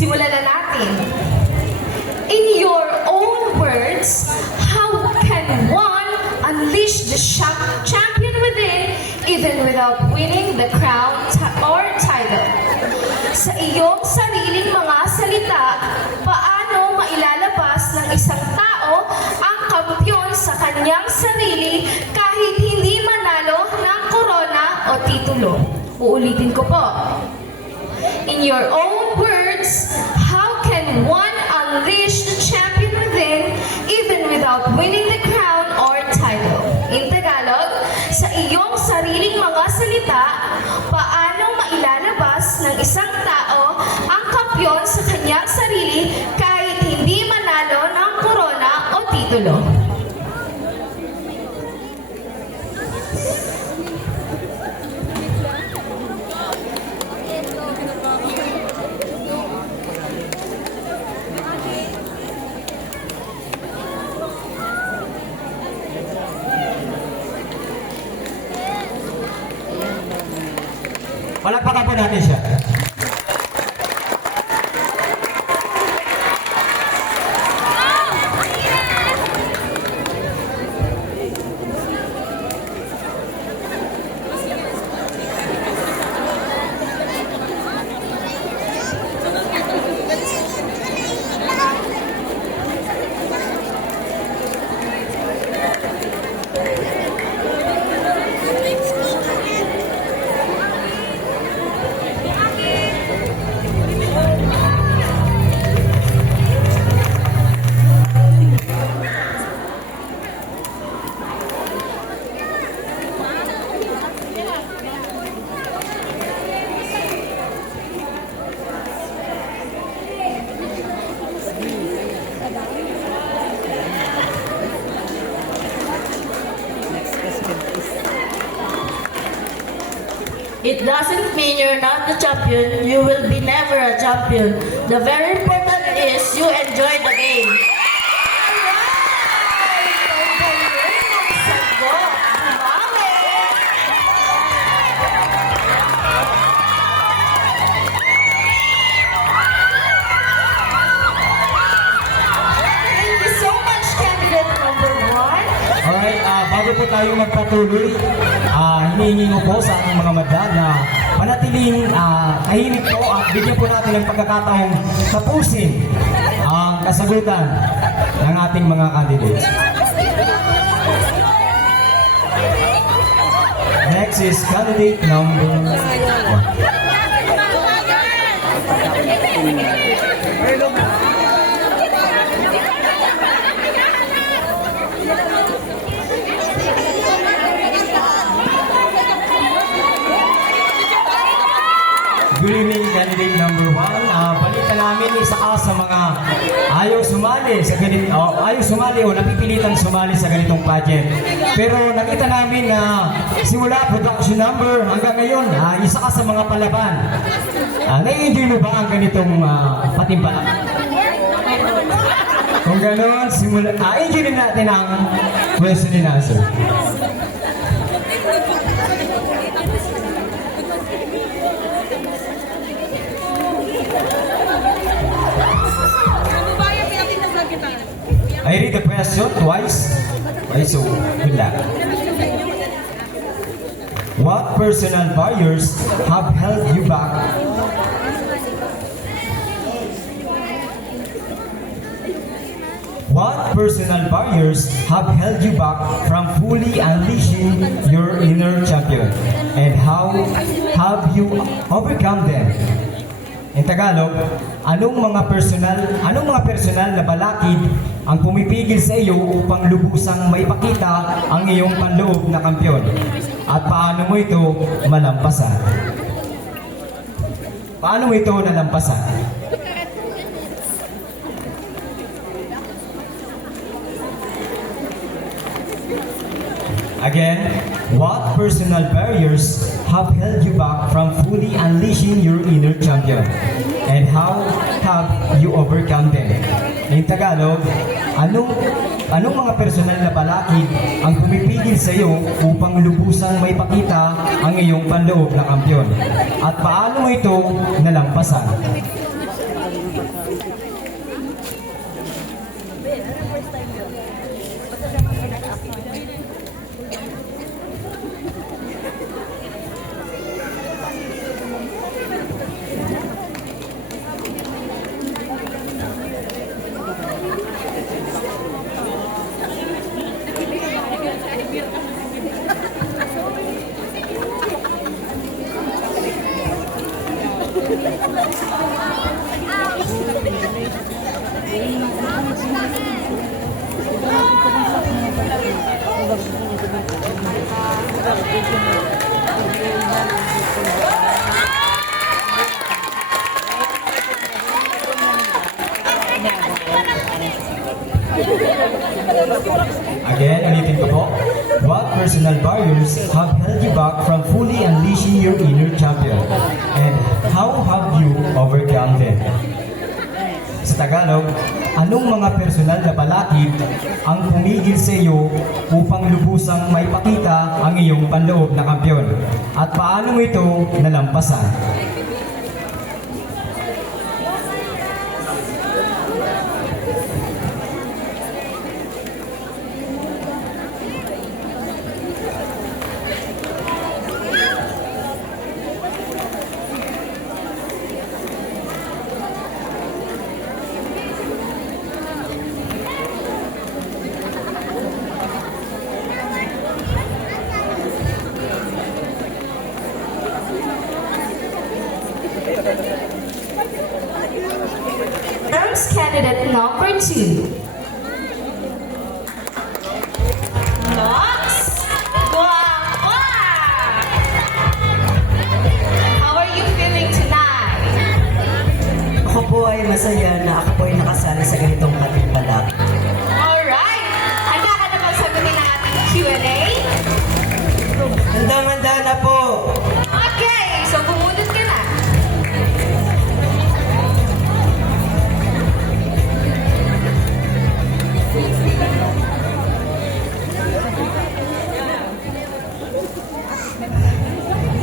Simulan na natin. In your own words, how can one unleash the champion within even without winning the crown or title? Sa iyong sariling mga salita, paano mailalabas ng isang tao ang kampyon sa kanyang sarili kahit hindi manalo ng korona o titulo? Uulitin ko po. In your own words, how can one unleash the champion within even without winning the crown or title? In Tagalog, sa iyong sariling mga salita, paano mailalabas ng isang tao ang kampyon sa kanyang sarili kahit hindi manalo ng korona o titulo? Palakpakan po natin siya. It doesn't mean you're not the champion. You will be never a champion. The very important is you enjoy the game. Thank you so much, candidate number 1. Alright, bago po tayo magpatuloy, hinihingi ko po sa aking mga madam na manatiling tahimik po at bigyan po natin ng pagkakataong tapusin ang kasagutan ng ating mga candidates. Next is candidate number 1. Good evening, candidate number 1. Balita namin isa ka sa mga ayaw sumali o napipilitang sumali sa ganitong pageant. Pero nakita namin na simula production number hanggang ngayon, isa ka sa mga palaban. Nai-enjoy mo ba ang ganitong patimpala? Kung gano'n, enjoy din natin ang question and answer. I read the question twice. Okay, so good luck. What personal barriers have held you back? What personal barriers have held you back from fully unleashing your inner champion? And how have you overcome them? In Tagalog, anong mga personal na balakid ang pumipigil sa iyo upang lubusang maipakita ang iyong panloob na kampyon? At paano mo ito malampasan? Paano mo ito nalampasan? Again, what personal barriers have held you back from fully unleashing your inner champion? And how have you overcome them? In Tagalog, anong mga personal na balakid ang pumipigil sa iyo upang lubusang maipakita ang iyong panloob na kampyon? At paano mo ito nalampasan? Again, ulitin ko po. What personal barriers have held you back from fully unleashing your inner champion? And how have you overcome them? Sa Tagalog, anong mga personal na balakid ang pumigil sa iyo upang lubusang maipakita ang iyong panloob na kampiyon? At paano mo ito nalampasan? Terms candidate number 2. Nox Guapa! How are you feeling tonight? Ako po ay masaya na ako po ay nakasali sa ganitong katimpalak. Alright! Handa ka na bang sagutin ang ating Q&A? Handang-handa na po! Okay! So bumunot ka na.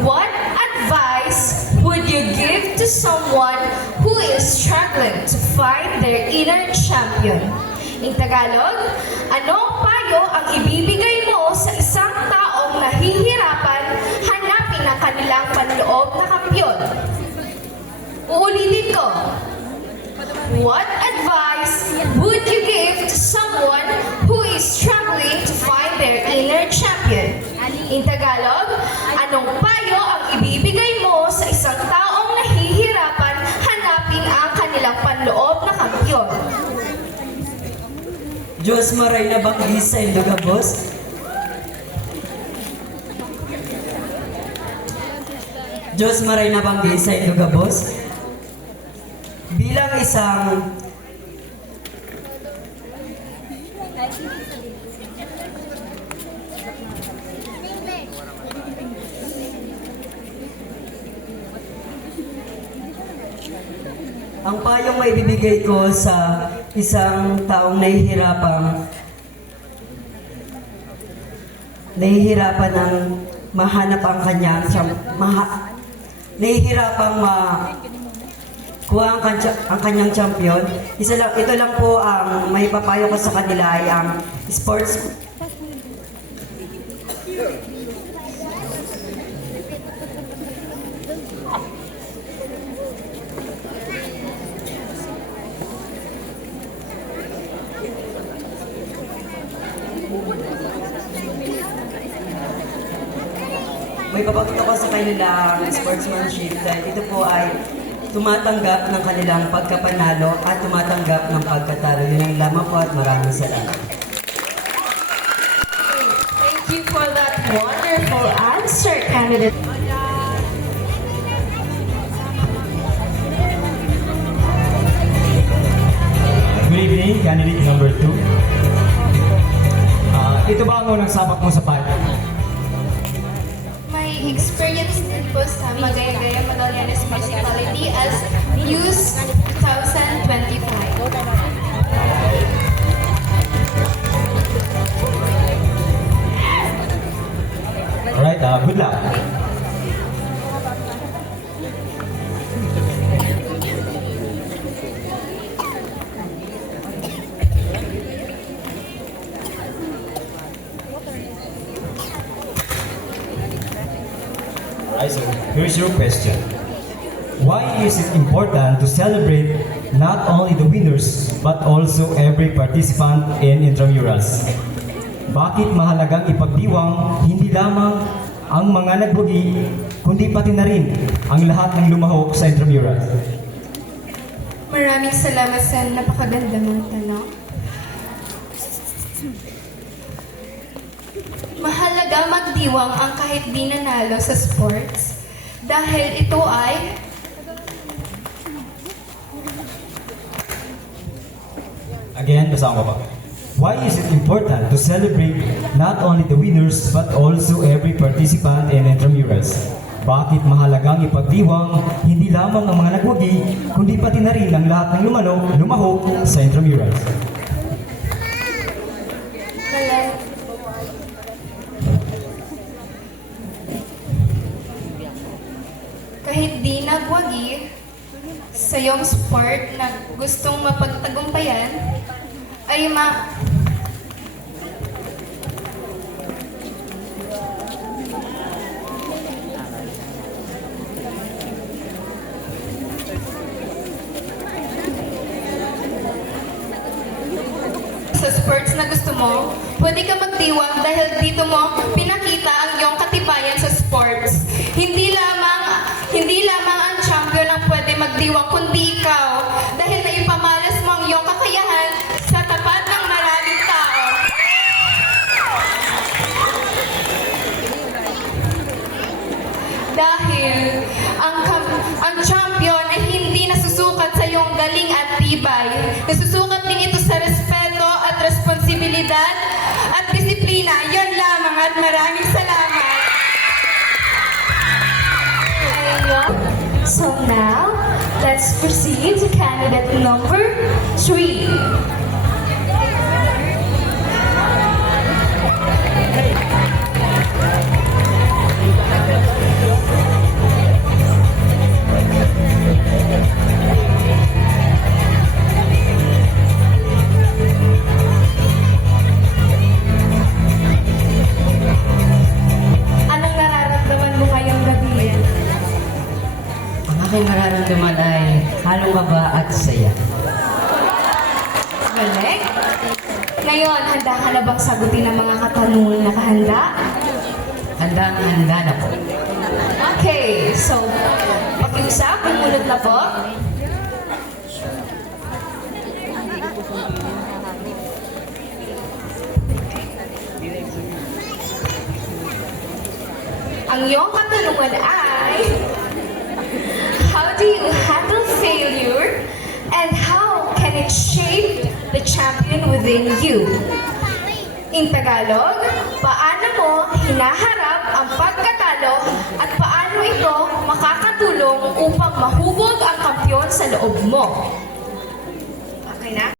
What advice would you give to someone who is struggling to find their inner champion? In Tagalog, anong payo ang ibibigay mo sa isang taong nahihirapan hanapin ang kanilang panloob na kampiyon? Uulitin ko. What advice would you give to someone who is struggling to find their inner champion? In Tagalog, anong payo ang ibibigay mo sa isang taong nahihirapan hanapin ang kanilang panloob na kampiyon? Diyos maray na banggi sa Ilogabos. Diyos maray na banggi sa Ilogabos. Bilang isang ang payong may bibigay ko sa isang taong nahihirapan ang mahanap ang kanyang nahihirapang kuha ang kanyang champion. Ito lang po ang may papayo ko sa kanila ay ang sports. May papakita ko sa kanila ang sportsmanship dahil ito po ay tumatanggap ng kanilang pagkapanalo at tumatanggap ng pagkatalo. Yun ang lamang po at maraming salamat. Thank you for that wonderful answer, candidate. Good evening, candidate number 2. Ito ba ang unang sabak mo sa fight? My experience din po sa Magayagaya Magallanes Municipality as Youth 2025. Alright, good luck. Alright, so here's your question. Why is it important to celebrate not only the winners but also every participant in intramurals? Bakit mahalagang ipagdiwang hindi lamang ang mga nagwagi kundi pati na rin ang lahat ng lumahok sa Intramurals? Maraming salamat sa napakaganda mong tanong. Mahalaga magdiwang ang kahit di nanalo sa sports dahil ito ay Again, basahin ko pa. Why is it important to celebrate not only the winners but also every participant in Intramurals? Bakit mahalagang ipagdiwang hindi lamang ang mga nagwagi, kundi pati na rin ang lahat ng lumahok sa Intramurals? kahit di nagwagi sa iyong sport na gustong mapagtagumpayan ay sa sports na gusto mo, pwede ka magdiwang dahil dito mo pinakita ang iyong katibayan sa sports. Hindi lamang ang champion ang pwede magdiwang, kundi ikaw. Dahil naipamalas mo ang iyong kakayahan sa tapat ng maraming tao. Dahil ang champion ay hindi nasusukat sa iyong galing at tibay. Nasusukat din ito sa respeto at responsibilidad at disiplina. Yan lamang at maraming salamat. So now, let's proceed to candidate number 3. Anong nararamdaman mo ngayong gabi? Ang aking nararamdaman ay halong kaba at saya. Galing. Ngayon, handa ka na bang sagutin ang mga katanungan na kahanda? Handang-handa na po. Okay, so, pakiusap, umunod na po. Ang iyong katanungan ay, how do you handle failure and how can it shape the champion within you? In Tagalog, paano mo hinaharap ang pagkatalo at paano ito makakatulong upang mahubog ang kampiyon sa loob mo?